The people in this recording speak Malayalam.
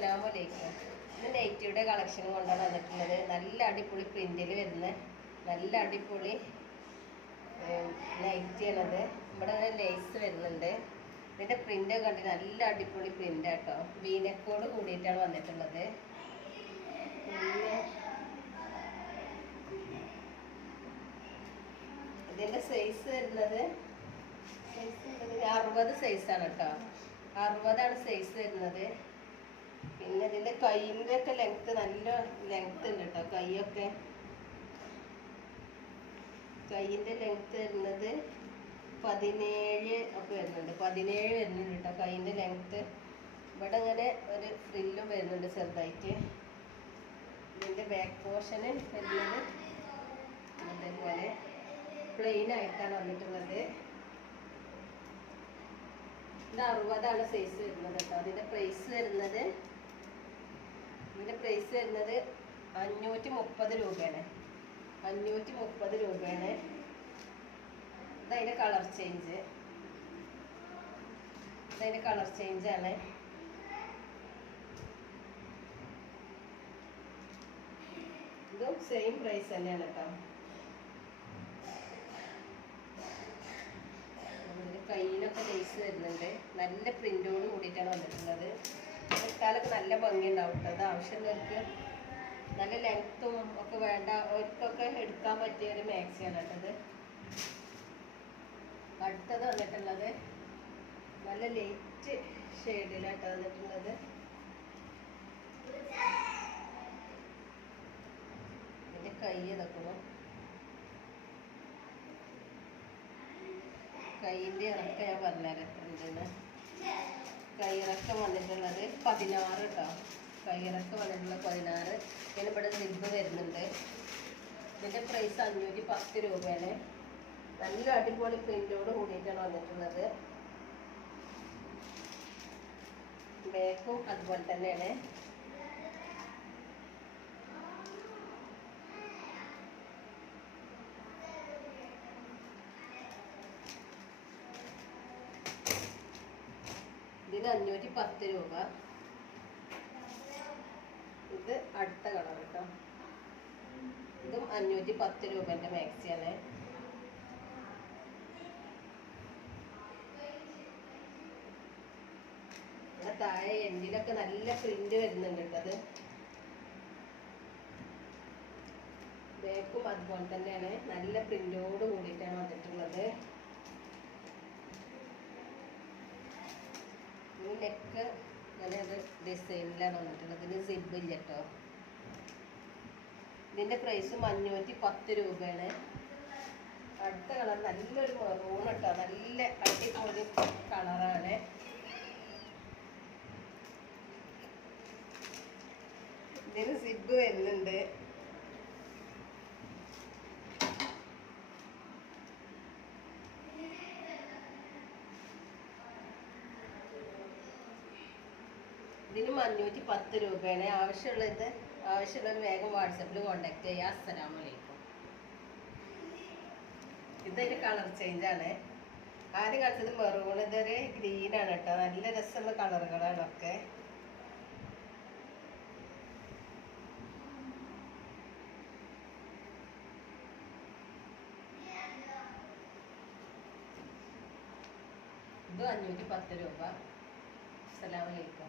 അസ്സലാമലൈക്കും. ഇന്ന് നൈറ്റിയുടെ കളക്ഷൻ കൊണ്ടാണ് വന്നിട്ടുള്ളത്. നല്ല അടിപൊളി പ്രിന്റിൽ വരുന്ന നല്ല അടിപൊളി നൈറ്റിയാണത്. ഇവിടെ ലേസ് വരുന്നുണ്ട്. ഇതിൻ്റെ പ്രിന്റ് കണ്ടിട്ട് നല്ല അടിപൊളി പ്രിന്റ് കേട്ടോ. വീനക്കോട് കൂടിയിട്ടാണ് വന്നിട്ടുള്ളത്. പിന്നെ ഇതിൻ്റെ സൈസ് വരുന്നത് 60 സൈസാണ് കേട്ടോ. 60ആണ് സൈസ് വരുന്നത്. പിന്നെ ഇതിൻ്റെ കൈയിൻ്റെ ഒക്കെ ലെങ്ത്ത് നല്ല ലെങ്ത്ത് ഉണ്ട് കേട്ടോ. കൈയിൻ്റെ ലെങ്ത്ത് വരുന്നത് 17 ഒക്കെ വരുന്നുണ്ട്. 17 വരുന്നുണ്ട് കേട്ടോ കൈയിൻ്റെ ലെങ്ത്ത്. ഇവിടെ ഇങ്ങനെ ഒരു ഫ്രില്ലും വരുന്നുണ്ട് ചെറുതായിട്ട്. ഇതിൻ്റെ ബാക്ക് പോർഷന് വരുന്നത് അതേപോലെ പ്ലെയിൻ ആയിട്ടാണ് വന്നിട്ടുള്ളത്. ഇത് 60ആണ് സൈസ് വരുന്നത് കേട്ടോ. അതിൻ്റെ പ്രൈസ് വരുന്നത് 530 രൂപയാണ്. 530 രൂപയാണ്. ഇതതിൻ്റെ കളർ ചേഞ്ചാണ്. ഇതും സെയിം പ്രൈസ് തന്നെയാണ് കേട്ടോ. കയ്യിലൊക്കെ ലേസ് വരുന്നുണ്ട്. നല്ല പ്രിന്റോട് കൂടിയിട്ടാണ് വന്നിട്ടുള്ളത്. ഇട്ടാലൊക്കെ നല്ല ഭംഗി ഉണ്ടാവും കേട്ടോ. അത് ആവശ്യമുള്ളവർക്ക് നല്ല ലെങ്ത്തും ഒക്കെ വേണ്ട അവർക്കൊക്കെ എടുക്കാൻ പറ്റിയ ഒരു മാക്സിയാണ് കേട്ടത്. അടുത്തത് വന്നിട്ടുള്ളത് നല്ല ലൈറ്റ് ഷെയ്ഡിലാട്ടോ വന്നിട്ടുള്ളത്. ഇതിൻ്റെ കൈ ഇതൊക്കെ കൈയിൻ്റെ ഇറക്കം ഞാൻ പറഞ്ഞുതരാം എത്ര ഉണ്ടെന്ന്. കൈയിറക്കം വന്നിട്ടുള്ളത് 16 കേട്ടോ. കൈയിറക്കം വന്നിട്ടുള്ളത് 16. പിന്നെ ഇവിടെ സിബ് വരുന്നുണ്ട്. ഇതിൻ്റെ പ്രൈസ് 510 രൂപയാണ്. നല്ല അടിപൊളി പ്രിന്റോട് കൂടിയിട്ടാണ് വന്നിട്ടുള്ളത്. ബാക്കും അതുപോലെ തന്നെയാണ്. ഇതിന് 510 രൂപ. ഇത് അടുത്ത കളർ കേട്ടോ. ഇതും 510 രൂപൻ്റെ മാക്സിയാണ്. ഇവിടെ താഴെ എൻഡിലൊക്കെ നല്ല പ്രിന്റ് വരുന്നുണ്ട് കേട്ടത്. ബാക്കും അതുപോലെ തന്നെയാണ്. നല്ല പ്രിന്റോട് കൂടിയിട്ടാണ് വന്നിട്ടുള്ളത്. ഈ നെക്ക് ഇങ്ങനെ ഒരു ഡിസൈനിലാണ് വന്നിട്ടുള്ളത്. ഇതിന് സിബ് ഇല്ല കേട്ടോ. ഇതിൻ്റെ പ്രൈസും 510 രൂപയാണ്. അടുത്ത കളർ നല്ലൊരു മെറൂൺ കേട്ടോ. നല്ല അടിപൊളി കളറാണ്. ഇതിന് സിബ് വരുന്നുണ്ട്. ഇതിനും 510 രൂപയാണ്. ആവശ്യമുള്ളവർ വേഗം വാട്സപ്പിൽ കോണ്ടാക്ട് ചെയ്യുക. അസ്സലാമലൈക്കും. ഇതൊരു കളർ ചേഞ്ചാണ്. ആദ്യം കാണിച്ചത് മെറൂൺ, ഇതൊരു ഗ്രീനാണ് കേട്ടോ. നല്ല രസമുള്ള കളറുകളാണ് ഒക്കെ. ഇത് 510 രൂപ. അസ്സലാമലൈക്കും.